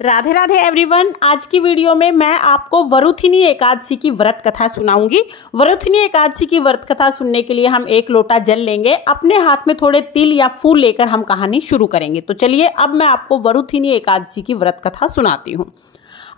Radhe Radhe everyone. आज की video में मैं आपको वरुथिनी एकादशी की व्रत कथा सुनाऊंगी। वरुथिनी एकादशी की व्रत कथा सुनने के लिए हम 1 लोटा जल लेंगे, अपने हाथ में थोड़े तिल या फूल लेकर हम कहानी शुरू करेंगे। तो चलिए अब मैं आपको वरुथिनी एकादशी की व्रत कथा सुनाती हूँ।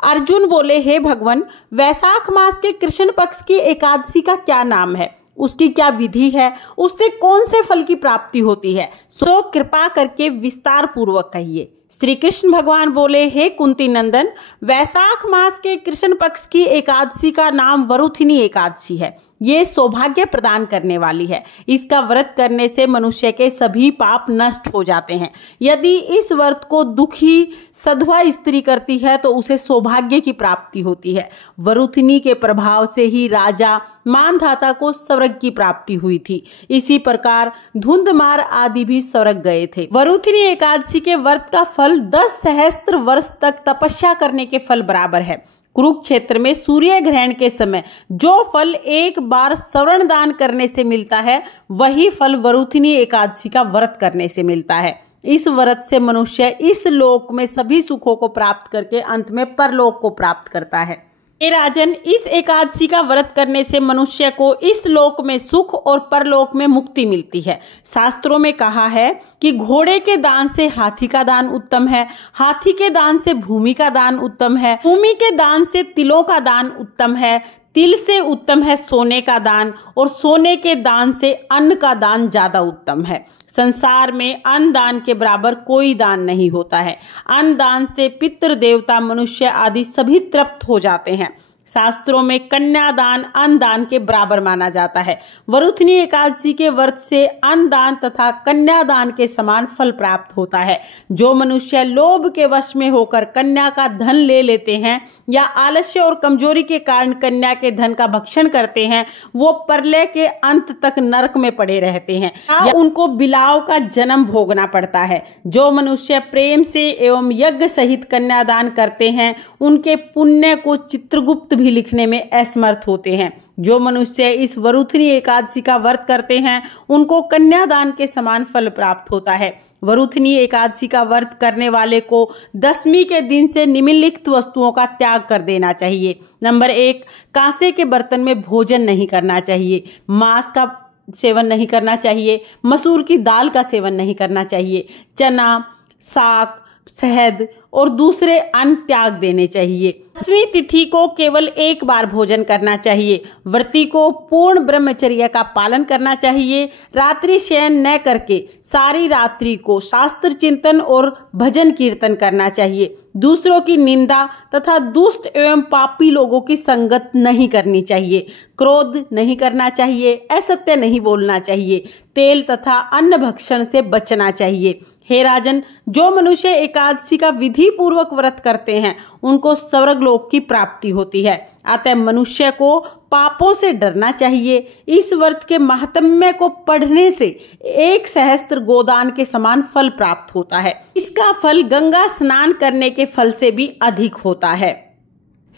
अर्जुन बोले, हे भगवान, वैशाख मास के कृष्ण पक्ष की एकादशी का क्या नाम है, उसकी क्या विधि है, उससे कौन से फल की प्राप्ति होती है, सो कृपा करके विस्तार पूर्वक कहिए। श्री कृष्ण भगवान बोले, हे कुंती नंदन, वैशाख मास के कृष्ण पक्ष की एकादशी का नाम वरुथिनी एकादशी है। ये सौभाग्य प्रदान करने वाली है। इसका व्रत करने से मनुष्य के सभी पाप नष्ट हो जाते हैं। यदि इस व्रत को दुखी सधवा स्त्री करती है तो उसे सौभाग्य की प्राप्ति होती है। वरुथिनी के प्रभाव से ही राजा मानधाता को स्वर्ग की प्राप्ति हुई थी। इसी प्रकार धुंधमार आदि भी स्वर्ग गए थे। वरुथिनी एकादशी के व्रत का फल 10 सहस्त्र वर्ष तक तपस्या करने के फल बराबर है। कुरुक्षेत्र में सूर्य ग्रहण के समय जो फल एक बार श्रवण दान करने से मिलता है, वही फल वरुथिनी एकादशी का व्रत करने से मिलता है। इस व्रत से मनुष्य इस लोक में सभी सुखों को प्राप्त करके अंत में परलोक को प्राप्त करता है। हे राजन, इस एकादशी का व्रत करने से मनुष्य को इस लोक में सुख और परलोक में मुक्ति मिलती है। शास्त्रों में कहा है कि घोड़े के दान से हाथी का दान उत्तम है, हाथी के दान से भूमि का दान उत्तम है, भूमि के दान से तिलों का दान उत्तम है, तिल से उत्तम है सोने का दान, और सोने के दान से अन्न का दान ज्यादा उत्तम है। संसार में अन्न दान के बराबर कोई दान नहीं होता है। अन्न दान से पितृ देवता मनुष्य आदि सभी तृप्त हो जाते हैं। शास्त्रों में कन्यादान अन्न दान के बराबर माना जाता है। वरुथिनी एकादशी के व्रत से अन्न दान तथा कन्यादान के समान फल प्राप्त होता है। जो मनुष्य लोभ के वश में होकर कन्या का धन ले लेते हैं या आलस्य और कमजोरी के कारण कन्या के धन का भक्षण करते हैं, वो प्रलय के अंत तक नरक में पड़े रहते हैं या उनको बिलाव का जन्म भोगना पड़ता है। जो मनुष्य प्रेम से एवं यज्ञ सहित कन्यादान करते हैं, उनके पुण्य को चित्रगुप्त भी लिखने में असमर्थ होते हैं। जो मनुष्य इस वरुथिनी एकादशी का व्रत करते हैं, उनको कन्यादान के समान फल प्राप्त होता है। वरुथिनी एकादशी का व्रत करने वाले को 10वीं के दिन से निम्नलिखित वस्तुओं का त्याग कर देना चाहिए। नंबर 1, कांसे के बर्तन में भोजन नहीं करना चाहिए, मांस का सेवन नहीं करना चाहिए, मसूर की दाल का सेवन नहीं करना चाहिए, चना, साग, शहद और दूसरे अन्न त्याग देने चाहिए। 10वीं तिथि को केवल एक बार भोजन करना चाहिए। व्रती को पूर्ण ब्रह्मचर्य का पालन करना चाहिए। रात्रि शयन न करके सारी रात्रि को शास्त्र चिंतन और भजन कीर्तन करना चाहिए। दूसरों की निंदा तथा दुष्ट एवं पापी लोगों की संगत नहीं करनी चाहिए। क्रोध नहीं करना चाहिए, असत्य नहीं बोलना चाहिए, तेल तथा अन्न भक्षण से बचना चाहिए। हे राजन, जो मनुष्य एकादशी का विधि पूर्वक व्रत करते हैं, उनको स्वर्ग लोक की प्राप्ति होती है। अतः मनुष्य को पापों से डरना चाहिए। इस व्रत के महात्म्य को पढ़ने से 1 सहस्त्र गोदान के समान फल प्राप्त होता है। इसका फल गंगा स्नान करने के फल से भी अधिक होता है।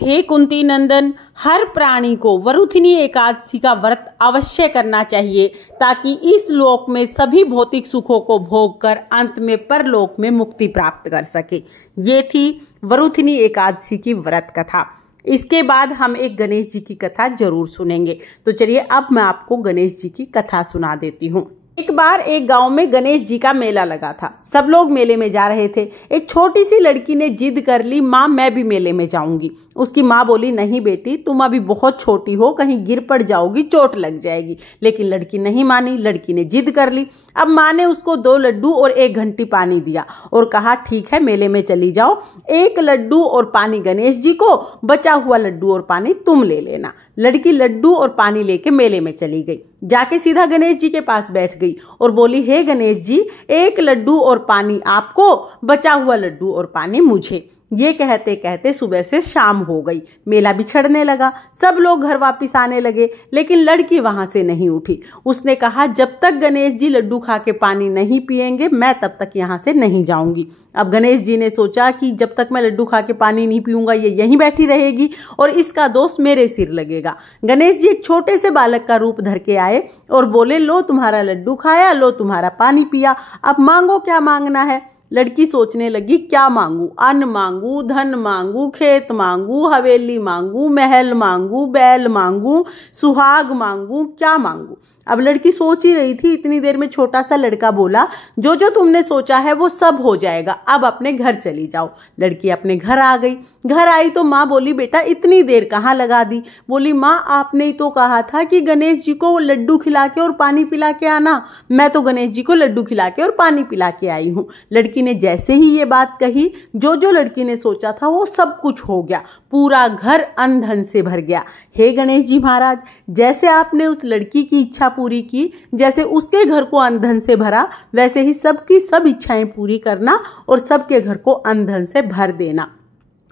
हे कुंती नंदन, हर प्राणी को वरुथिनी एकादशी का व्रत अवश्य करना चाहिए, ताकि इस लोक में सभी भौतिक सुखों को भोग कर अंत में परलोक में मुक्ति प्राप्त कर सके। ये थी वरुथिनी एकादशी की व्रत कथा। इसके बाद हम एक गणेश जी की कथा जरूर सुनेंगे। तो चलिए अब मैं आपको गणेश जी की कथा सुना देती हूँ। एक बार एक गांव में गणेश जी का मेला लगा था। सब लोग मेले में जा रहे थे। एक छोटी सी लड़की ने जिद कर ली, माँ मैं भी मेले में जाऊंगी। उसकी माँ बोली, नहीं बेटी, तुम अभी बहुत छोटी हो, कहीं गिर पड़ जाओगी, चोट लग जाएगी। लेकिन लड़की नहीं मानी। लड़की ने जिद कर ली। अब माँ ने उसको 2 लड्डू और 1 घंटी पानी दिया और कहा, ठीक है मेले में चली जाओ, 1 लड्डू और पानी गणेश जी को, बचा हुआ लड्डू और पानी तुम ले लेना। लड़की लड्डू और पानी लेके मेले में चली गई। जाके सीधा गणेश जी के पास बैठ गई और बोली, हे गणेश जी, 1 लड्डू और पानी आपको, बचा हुआ लड्डू और पानी मुझे। ये कहते कहते सुबह से शाम हो गई। मेला बिछड़ने लगा। सब लोग घर वापिस आने लगे, लेकिन लड़की वहां से नहीं उठी। उसने कहा, जब तक गणेश जी लड्डू खा के पानी नहीं पिएंगे, मैं तब तक यहाँ से नहीं जाऊंगी। अब गणेश जी ने सोचा कि जब तक मैं लड्डू खा के पानी नहीं पीऊंगा, ये यहीं बैठी रहेगी और इसका दोष मेरे सिर लगेगा। गणेश जी एक छोटे से बालक का रूप धर के आए और बोले, लो तुम्हारा लड्डू खाया, लो तुम्हारा पानी पिया, अब मांगो क्या मांगना है। लड़की सोचने लगी क्या मांगू, अन्न मांगू, धन मांगू, खेत मांगू, हवेली मांगू, महल मांगू, बैल मांगू, सुहाग मांगू, क्या मांगू। अब लड़की सोच ही रही थी, इतनी देर में छोटा सा लड़का बोला, जो जो तुमने सोचा है वो सब हो जाएगा, अब अपने घर चली जाओ। लड़की अपने घर आ गई। घर आई तो माँ बोली, बेटा इतनी देर कहाँ लगा दी। बोली, माँ आपने ही तो कहा था कि गणेश जी को लड्डू खिला के और पानी पिला के आना, मैं तो गणेश जी को लड्डू खिला के और पानी पिला के आई हूँ। लड़की ने जैसे ही ये बात कही, जो जो लड़की ने सोचा था वो सब कुछ हो गया, पूरा घर अन्न धन से भर गया। हे गणेश जी महाराज, जैसे आपने उस लड़की की इच्छा पूरी की, जैसे उसके घर को अन्न धन से भरा, वैसे ही सबकी सब इच्छाएं पूरी करना और सबके घर को अन्न धन से भर देना।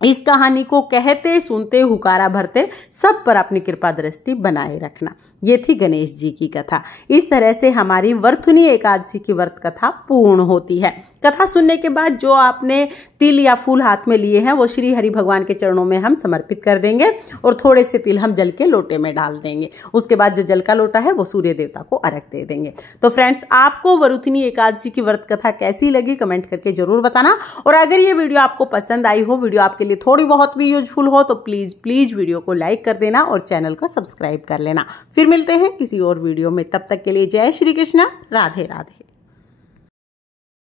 इस कहानी को कहते सुनते हुकारा भरते सब पर अपनी कृपा दृष्टि बनाए रखना। ये थी गणेश जी की कथा। इस तरह से हमारी वरुथिनी एकादशी की व्रत कथा पूर्ण होती है। कथा सुनने के बाद जो आपने तिल या फूल हाथ में लिए हैं वो श्री हरि भगवान के चरणों में हम समर्पित कर देंगे और थोड़े से तिल हम जल के लोटे में डाल देंगे। उसके बाद जो जल का लोटा है वो सूर्य देवता को अर्घ दे देंगे। तो फ्रेंड्स, आपको वरुथिनी एकादशी की व्रत कथा कैसी लगी कमेंट करके जरूर बताना। और अगर ये वीडियो आपको पसंद आई हो, वीडियो आपके लिए थोड़ी बहुत भी यूजफुल हो, तो प्लीज वीडियो को लाइक कर देना और चैनल को सब्सक्राइब कर लेना। फिर मिलते हैं किसी और वीडियो में, तब तक के लिए जय श्री कृष्णा, राधे राधे।